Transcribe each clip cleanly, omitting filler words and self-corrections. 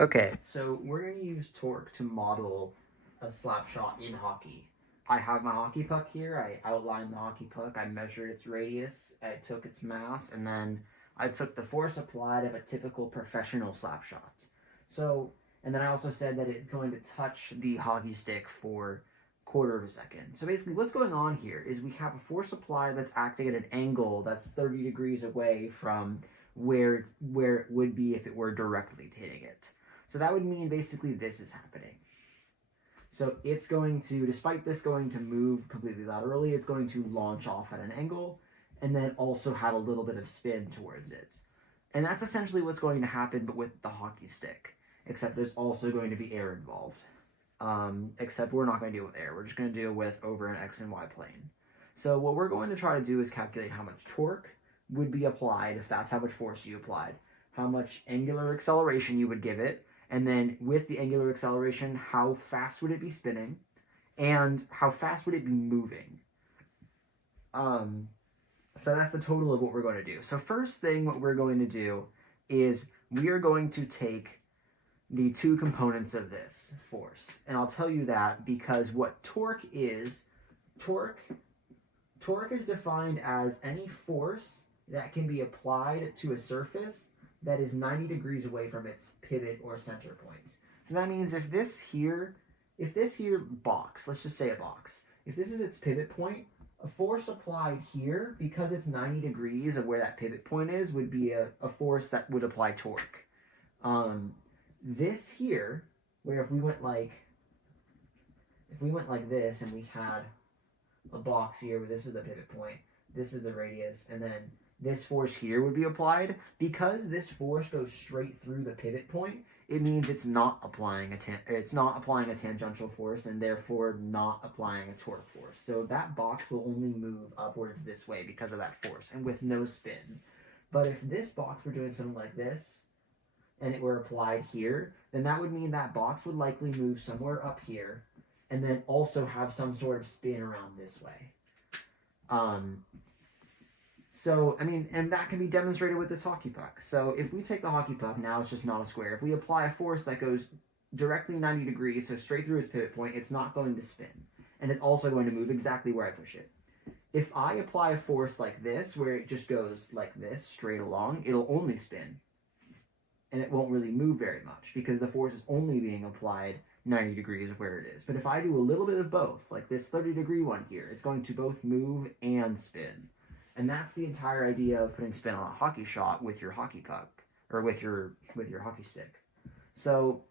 Okay, so we're going to use torque to model a slap shot in hockey. I have my hockey puck here. I outlined the hockey puck. I measured its radius. I took its mass, and then I took the force applied of a typical professional slap shot. So, and then I also said that it's going to touch the hockey stick for quarter of a second. So basically what's going on here is we have a force applied that's acting at an angle that's 30 degrees away from where it would be if it were directly hitting it. So that would mean basically this is happening. So it's going to, despite this going to move completely laterally, it's going to launch off at an angle and then also have a little bit of spin towards it. And that's essentially what's going to happen, but with the hockey stick, except there's also going to be air involved. Except we're not going to deal with air. We're just going to deal with over an X and Y plane. So what we're going to try to do is calculate how much torque would be applied if that's how much force you applied, how much angular acceleration you would give it, and then with the angular acceleration, how fast would it be spinning, and how fast would it be moving. So that's the total of what we're going to do. So first thing what we're going to do is we are going to take the two components of this force. And I'll tell you that because what torque is defined as any force that can be applied to a surface that is 90 degrees away from its pivot or center point. So that means if this here box, let's just say a box, if this is its pivot point, a force applied here, because it's 90 degrees of where that pivot point is, would be a force that would apply torque. This here, where if we went like this and we had a box here where this is the pivot point, this is the radius, and then this force here would be applied. Because this force goes straight through the pivot point, it means it's not applying a tangential force and therefore not applying a torque force. So that box will only move upwards this way because of that force and with no spin. But if this box were doing something like this and it were applied here, then that would mean that box would likely move somewhere up here and then also have some sort of spin around this way. So, I mean, and that can be demonstrated with this hockey puck. So if we take the hockey puck, now it's just not a square. If we apply a force that goes directly 90 degrees, so straight through its pivot point, it's not going to spin. And it's also going to move exactly where I push it. If I apply a force like this, where it just goes like this, straight along, it'll only spin. And it won't really move very much because the force is only being applied 90 degrees of where it is. But if I do a little bit of both, like this 30-degree one here, it's going to both move and spin. And that's the entire idea of putting spin on a hockey shot with your hockey puck, or with your hockey stick. So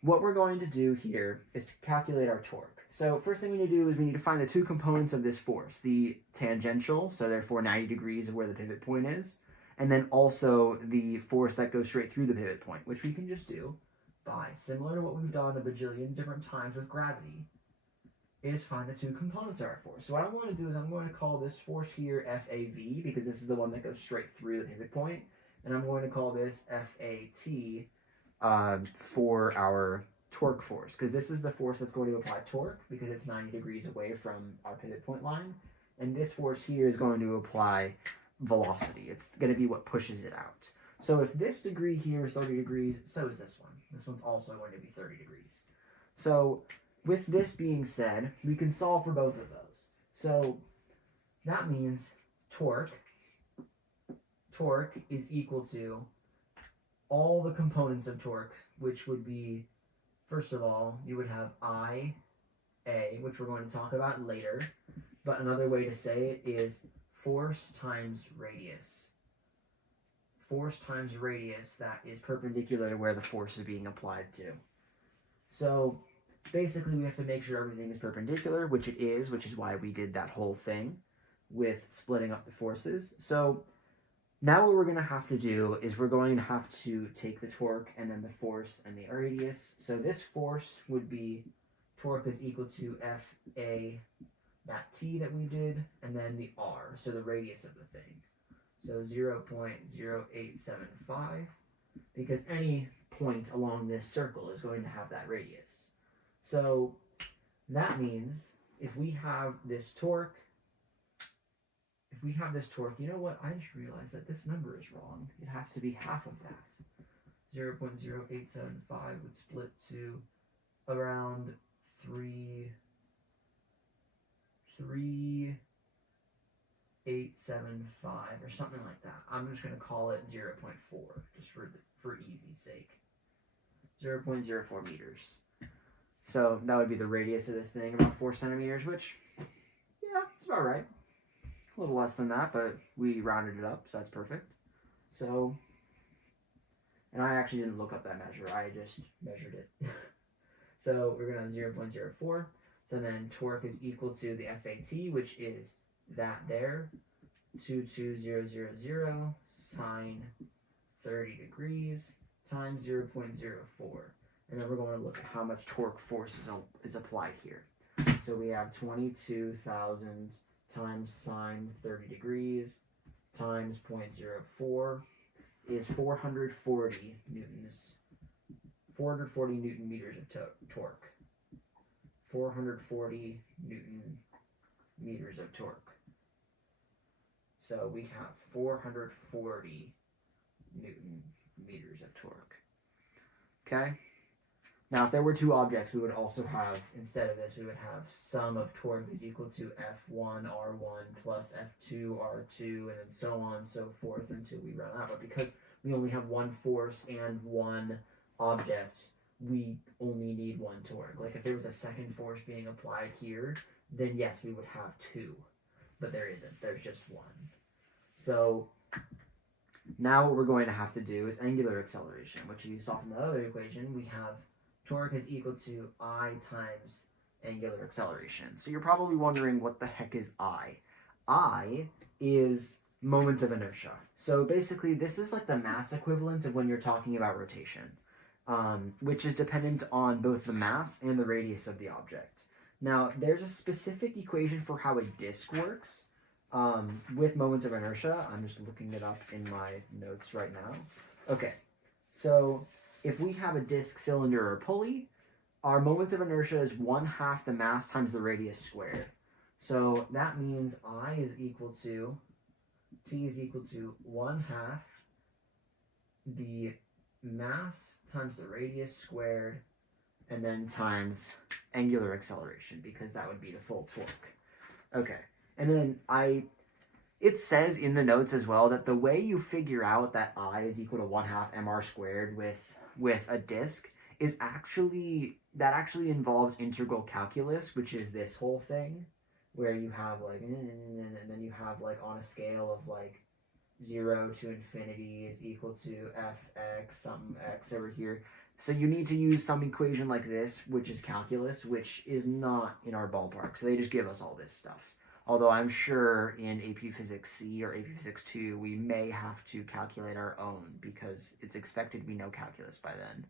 what we're going to do here is to calculate our torque. So first thing we need to do is we need to find the two components of this force, the tangential, so therefore 90 degrees of where the pivot point is, and then also the force that goes straight through the pivot point, which we can just do by, similar to what we've done a bajillion different times with gravity, is find the two components of our force. So what I'm going to do is I'm going to call this force here FAV, because this is the one that goes straight through the pivot point, and I'm going to call this FAT for our torque force, because this is the force that's going to apply torque, because it's 90 degrees away from our pivot point line, and this force here is going to apply velocity. It's going to be what pushes it out. So if this degree here is 30 degrees, so is this one. This one's also going to be 30 degrees. So with this being said, we can solve for both of those. So that means torque is equal to all the components of torque, which would be, first of all, you would have IA, which we're going to talk about later. But another way to say it is force times radius. Force times radius that is perpendicular to where the force is being applied to. So basically we have to make sure everything is perpendicular, which it is, which is why we did that whole thing with splitting up the forces. So now what we're going to have to do is we're going to have to take the torque and then the force and the radius. So this force would be torque is equal to FA, that T that we did, and then the R, so the radius of the thing. So 0.0875, because any point along this circle is going to have that radius. So that means if we have this torque, you know what? I just realized that this number is wrong. It has to be half of that. 0.0875 would split to around 3.875 or something like that. I'm just going to call it 0.4 just for easy's sake. 0.04 meters. So that would be the radius of this thing, about 4 centimeters, which, yeah, it's about right. A little less than that, but we rounded it up, so that's perfect. So, and I actually didn't look up that measure, I just measured it. So we're going to have 0.04. So then torque is equal to the FAT, which is that there, 22000 sine 30 degrees times 0.04. And then we're going to look at how much torque force is applied here. So we have 22,000 times sine 30 degrees times 0.04 is 440 newtons. 440 newton meters of torque. 440 newton meters of torque. So we have 440 newton meters of torque. Okay? Now, if there were two objects, we would also have, instead of this, we would have sum of torque is equal to F1 R1 plus F2 R2, and then so on and so forth until we run out. But because we only have one force and one object, we only need one torque. Like if there was a second force being applied here, then yes, we would have two. But there isn't. There's just one. So now what we're going to have to do is angular acceleration, which you saw from the other equation. We have torque is equal to I times angular acceleration. So you're probably wondering, what the heck is I? I is moment of inertia. So basically, this is like the mass equivalent of when you're talking about rotation, which is dependent on both the mass and the radius of the object. Now, there's a specific equation for how a disk works with moments of inertia. I'm just looking it up in my notes right now. Okay, so if we have a disk, cylinder, or pulley, our moments of inertia is 1/2 the mass times the radius squared. So that means I is equal to, T is equal to 1/2 the mass times the radius squared, and then times angular acceleration, because that would be the full torque. Okay, and then it says in the notes as well that the way you figure out that I is equal to 1/2 mr squared with a disk is actually involves integral calculus, which is this whole thing where you have like, and then you have like on a scale of like 0 to infinity is equal to fx, some x over here. So you need to use some equation like this, which is calculus, which is not in our ballpark. So they just give us all this stuff. Although I'm sure in AP Physics C or AP Physics 2, we may have to calculate our own because it's expected we know calculus by then.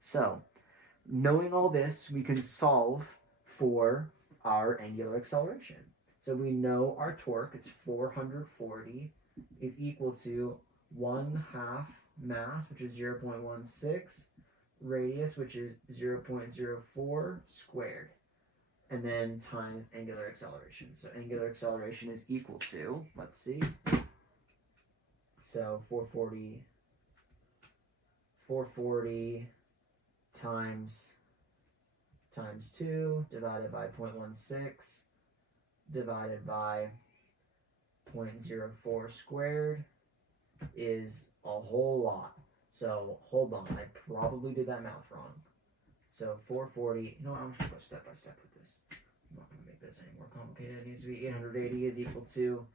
So, knowing all this, we can solve for our angular acceleration. So we know our torque, it's 440, is equal to 1/2 mass, which is 0.16, radius, which is 0.04 squared, and then times angular acceleration. So angular acceleration is equal to, let's see, so 440 times 2 divided by 0.16 divided by 0.04 squared is a whole lot. So hold on, I probably did that math wrong. So 440, you know what, I'm just going to go step by step with this. I'm not going to make this any more complicated. It needs to be 880 is equal to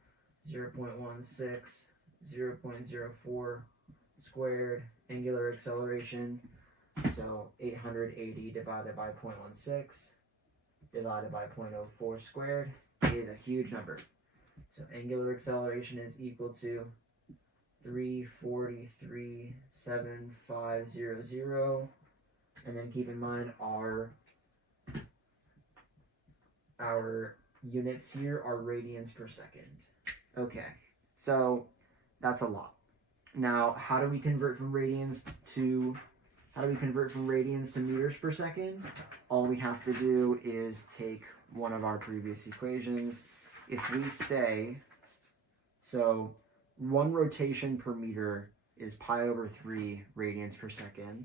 0.16, 0.04 squared, angular acceleration. So 880 divided by 0.16 divided by 0.04 squared is a huge number. So angular acceleration is equal to 343.7500. And then keep in mind our units here are radians per second. Okay, so that's a lot. Now, how do we convert from radians to meters per second? All we have to do is take one of our previous equations. If we say, so 1 rotation per meter is pi over 3 radians per second.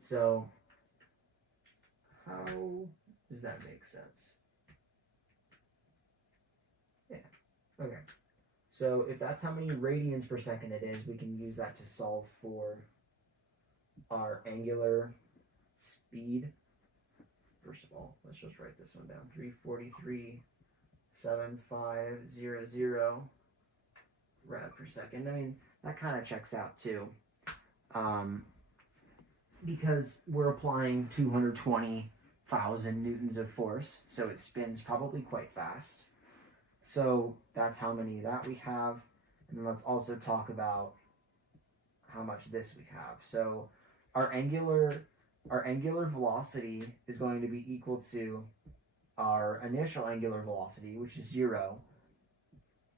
So how does that make sense? Yeah, okay. So if that's how many radians per second it is, we can use that to solve for our angular speed. First of all, let's just write this one down. 343.7500 rad per second. I mean, that kind of checks out too. Because we're applying 220,000 newtons of force, so it spins probably quite fast. So that's how many that we have. And then let's also talk about how much this we have. So our angular velocity is going to be equal to our initial angular velocity, which is 0,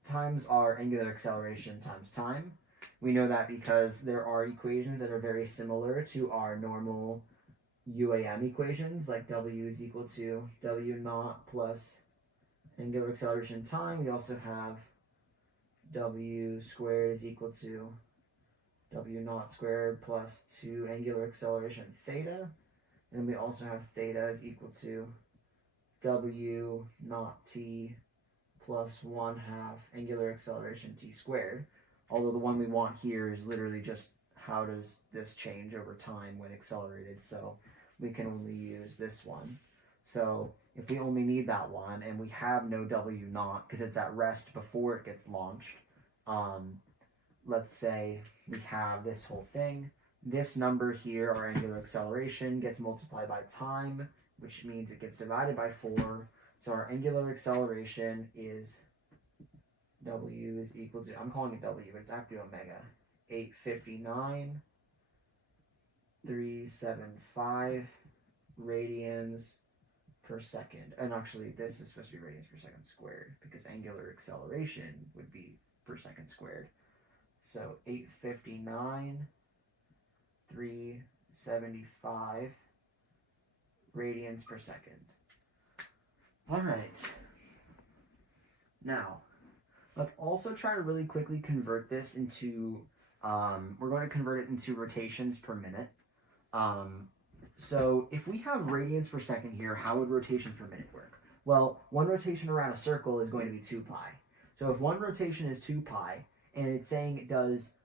times our angular acceleration times time. We know that because there are equations that are very similar to our normal UAM equations, like W is equal to W naught plus angular acceleration time. We also have W squared is equal to W naught squared plus 2 angular acceleration theta. And then we also have theta is equal to W naught T plus 1/2 angular acceleration T squared. Although the one we want here is literally just how does this change over time when accelerated. So we can only use this one. So if we only need that one and we have no W naught because it's at rest before it gets launched, let's say we have this whole thing. This number here, our angular acceleration, gets multiplied by time, which means it gets divided by 4. So our angular acceleration is W is equal to, I'm calling it W, but it's actually omega, 859.375 radians per second. And actually, this is supposed to be radians per second squared because angular acceleration would be per second squared. So 859.375 radians per second. All right. Now, let's also try to really quickly convert this into, we're going to convert it into rotations per minute. So if we have radians per second here, how would rotations per minute work? Well, one rotation around a circle is going to be 2 pi. So if one rotation is 2 pi, and it's saying it does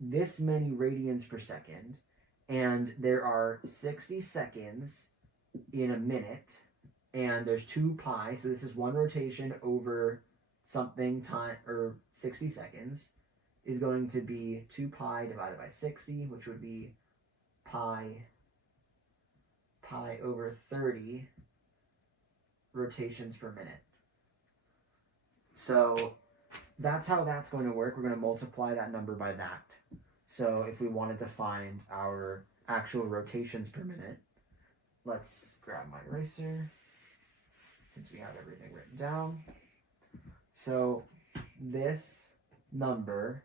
this many radians per second, and there are 60 seconds in a minute, and there's 2 pi, so this is one rotation over something time, or 60 seconds, is going to be 2 pi divided by 60, which would be pi over 30 rotations per minute. So that's how that's going to work. We're going to multiply that number by that. So if we wanted to find our actual rotations per minute, let's grab my eraser since we have everything written down. So this number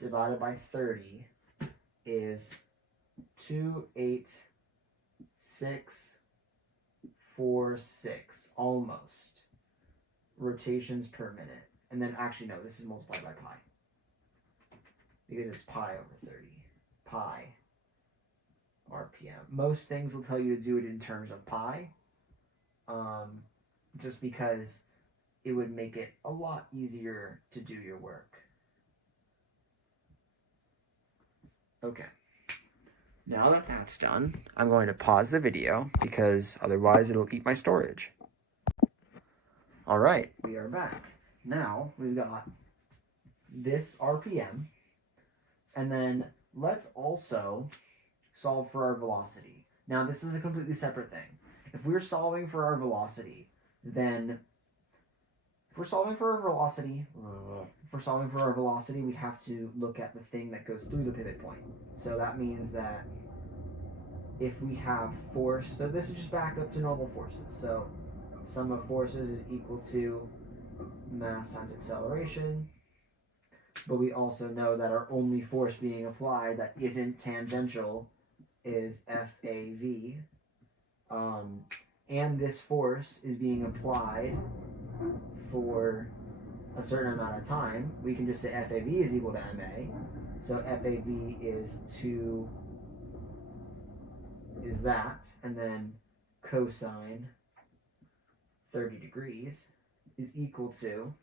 divided by 30 is 28646 almost rotations per minute. And then actually no, this is multiplied by pi because it's pi over 30. Pi RPM. Most things will tell you to do it in terms of pi, just because it would make it a lot easier to do your work. Okay. Now that that's done, I'm going to pause the video because otherwise it'll eat my storage. All right, we are back. Now we've got this RPM, and then let's also solve for our velocity. Now this is a completely separate thing. If we're solving for our velocity, then if we're solving for our velocity, we have to look at the thing that goes through the pivot point. So that means that if we have force, so this is just back up to normal forces. So sum of forces is equal to mass times acceleration. But we also know that our only force being applied that isn't tangential is FAV. And this force is being applied for a certain amount of time. We can just say FAV is equal to MA. So FAV is that, and then cosine 30 degrees is equal to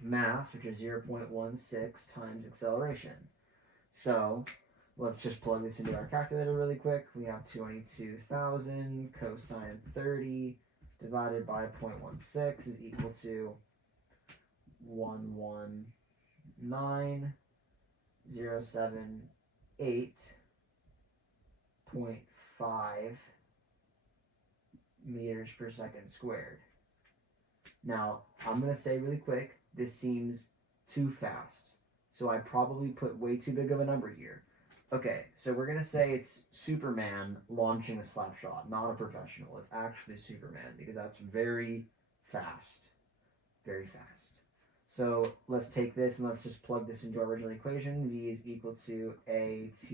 mass, which is 0.16 times acceleration. So let's just plug this into our calculator really quick. We have 22,000 cosine 30 divided by 0.16 is equal to 119,078.5 meters per second squared. Now, I'm going to say really quick, this seems too fast. So I probably put way too big of a number here. Okay, so we're going to say it's Superman launching a slap shot, not a professional. It's actually Superman because that's very fast. Very fast. So let's take this and let's just plug this into our original equation. V is equal to AT.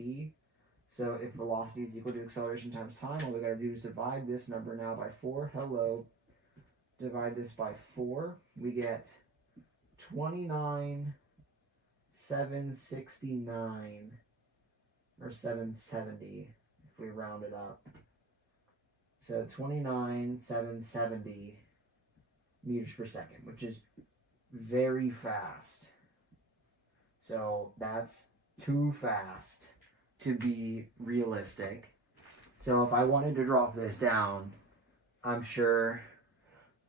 So if velocity is equal to acceleration times time, all we got to do is divide this number now by 4. Hello. Divide this by 4. We get 29,769 or 770 if we round it up. So 29,770 meters per second, which is very fast. So that's too fast to be realistic. So if I wanted to drop this down, I'm sure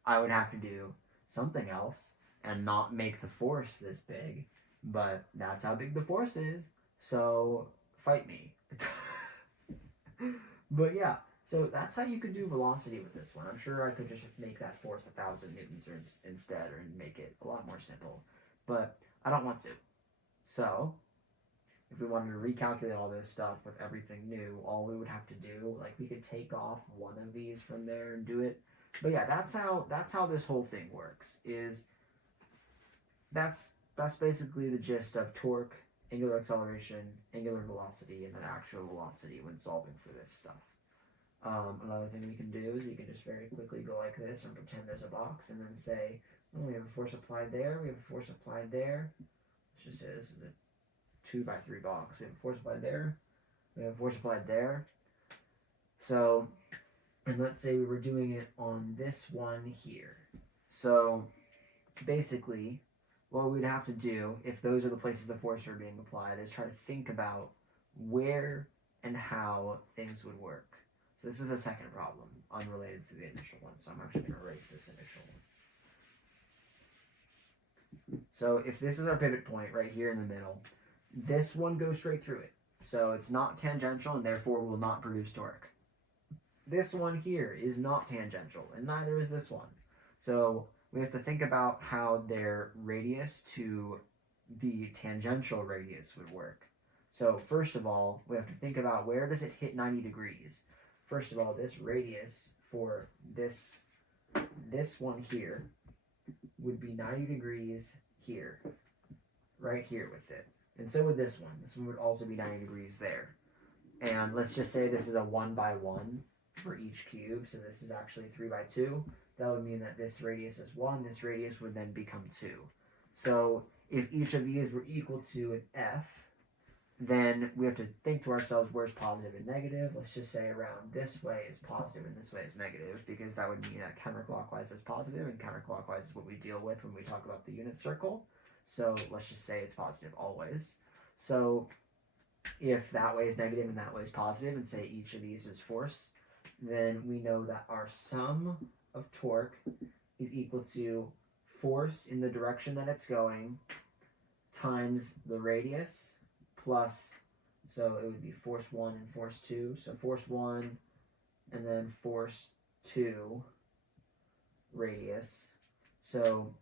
I would have to do something else and not make the force this big. But that's how big the force is. So fight me. But yeah, so that's how you could do velocity with this one. I'm sure I could just make that force 1,000 newtons or instead, or make it a lot more simple. But I don't want to. So if we wanted to recalculate all this stuff with everything new, all we would have to do, like we could take off one of these from there and do it. But yeah, that's how this whole thing works. That's basically the gist of torque, angular acceleration, angular velocity, and then actual velocity when solving for this stuff. Another thing we can do is we can just very quickly go like this and pretend there's a box and then say, oh, we have a force applied there, we have a force applied there. Let's just say this is a 2x3 box. We have a force applied there, we have a force applied there. So, and let's say we were doing it on this one here. So basically, what we'd have to do, if those are the places the force are being applied, is try to think about where and how things would work. So this is a second problem, unrelated to the initial one, so I'm actually going to erase this initial one. So if this is our pivot point right here in the middle, this one goes straight through it. So it's not tangential and therefore will not produce torque. This one here is not tangential, and neither is this one. So we have to think about how their radius to the tangential radius would work. So first of all, we have to think about where does it hit 90 degrees. First of all, this radius for this one here would be 90 degrees here, right here with it. And so would this one. This one would also be 90 degrees there. And let's just say this is a 1x1 for each cube. So this is actually 3x2. That would mean that this radius is 1. This radius would then become 2. So if each of these were equal to an f, then we have to think to ourselves where's positive and negative. Let's just say around this way is positive and this way is negative, because that would mean that counterclockwise is positive and counterclockwise is what we deal with when we talk about the unit circle. So let's just say it's positive always. So if that way is negative and that way is positive, and say each of these is force, then we know that our sum of torque is equal to force in the direction that it's going times the radius plus, so it would be force 1 and force 2. So force 1 and then force 2 radius. So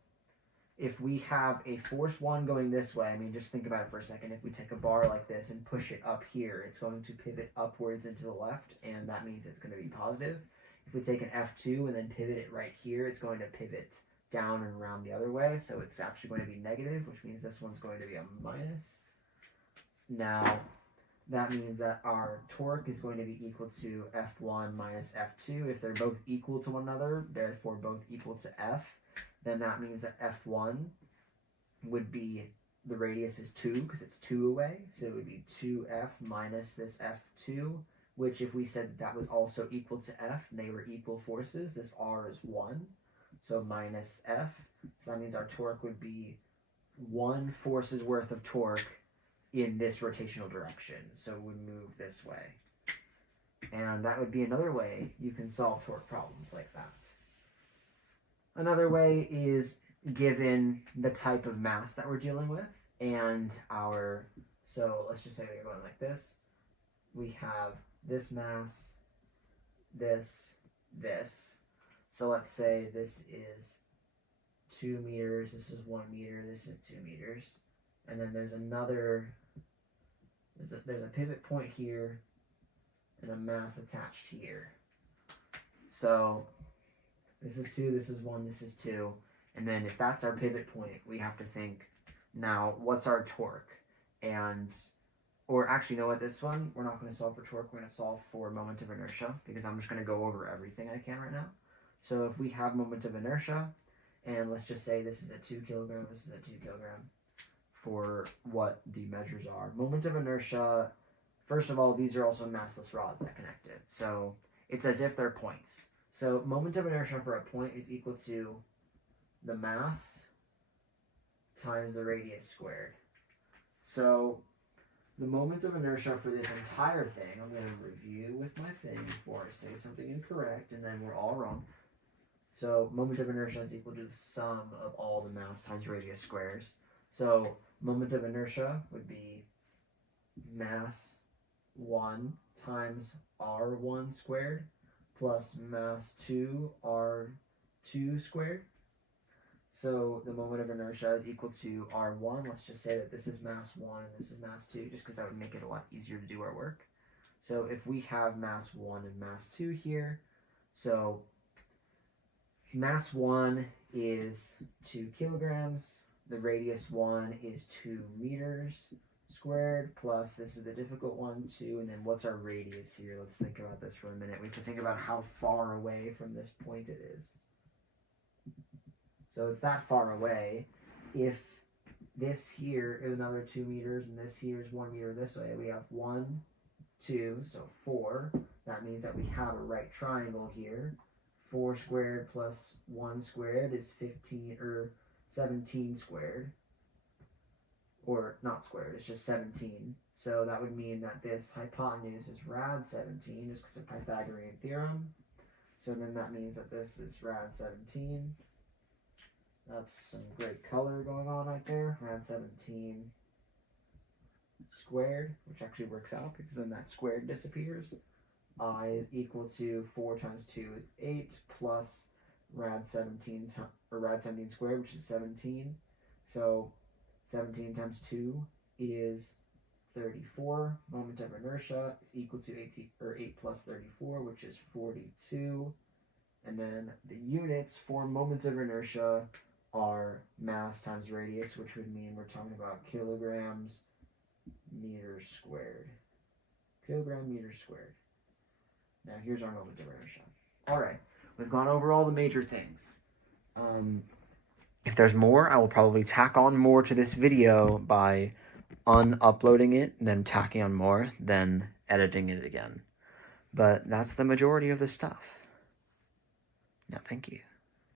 if we have a force 1 going this way, I mean, just think about it for a second. If we take a bar like this and push it up here, it's going to pivot upwards and to the left, and that means it's going to be positive. If we take an F2 and then pivot it right here, it's going to pivot down and around the other way, so it's actually going to be negative, which means this one's going to be a minus. Now, that means that our torque is going to be equal to F1 minus F2. If they're both equal to one another, therefore both equal to F, then that means that F1 would be the radius is 2 because it's 2 away. So it would be 2F minus this F2, which if we said that was also equal to F and they were equal forces, this R is 1. So minus F. So that means our torque would be 1 force's worth of torque in this rotational direction. So it would move this way. And that would be another way you can solve torque problems like that. Another way is given the type of mass that we're dealing with and so let's just say we're going like this. We have this mass, this. So let's say this is 2 meters, this is 1 meter, this is 2 meters. And then there's there's a pivot point here and a mass attached here. So this is 2, this is 1, this is 2. And then if that's our pivot point, we have to think, now, what's our torque? Or actually, you know what, this one, we're not going to solve for torque, we're going to solve for moment of inertia, because I'm just going to go over everything I can right now. So if we have moment of inertia, and let's just say this is a 2 kilogram, this is a 2 kilogram, for what the measures are. Moment of inertia, first of all, these are also massless rods that connect it. So it's as if they're points. So moment of inertia for a point is equal to the mass times the radius squared. So the moment of inertia for this entire thing, I'm going to review with my thing before I say something incorrect, and then we're all wrong. So moment of inertia is equal to the sum of all the mass times radius squares. So moment of inertia would be mass 1 times R1 squared plus mass 2 R2 squared. So the moment of inertia is equal to R1. Let's just say that this is mass 1 and this is mass 2, just because that would make it a lot easier to do our work. So if we have mass 1 and mass 2 here, so mass 1 is 2 kilograms, the radius 1 is 2 meters squared, plus this is the difficult one, 2, and then what's our radius here? Let's think about this for a minute. We have to think about how far away from this point it is. So it's that far away. If this here is another 2 meters and this here is 1 meter this way, we have 1, 2, so 4. That means that we have a right triangle here. 4 squared plus 1 squared is 17 squared. Or not squared, it's just 17. So that would mean that this hypotenuse is rad 17, just because of Pythagorean theorem. So then that means that this is rad 17. That's some great color going on right there. Rad 17 squared, which actually works out because then that squared disappears. I is equal to 4 times 2 is 8 plus rad 17 squared, which is 17. So 17 times 2 is 34. Moment of inertia is equal to 8 plus 34, which is 42. And then the units for moments of inertia are mass times radius, which would mean we're talking about kilograms meters squared. Kilogram meters squared. Now here's our moment of inertia. All right, we've gone over all the major things. If there's more, I will probably tack on more to this video by unuploading it, then tacking on more, then editing it again. But that's the majority of the stuff. Now, thank you.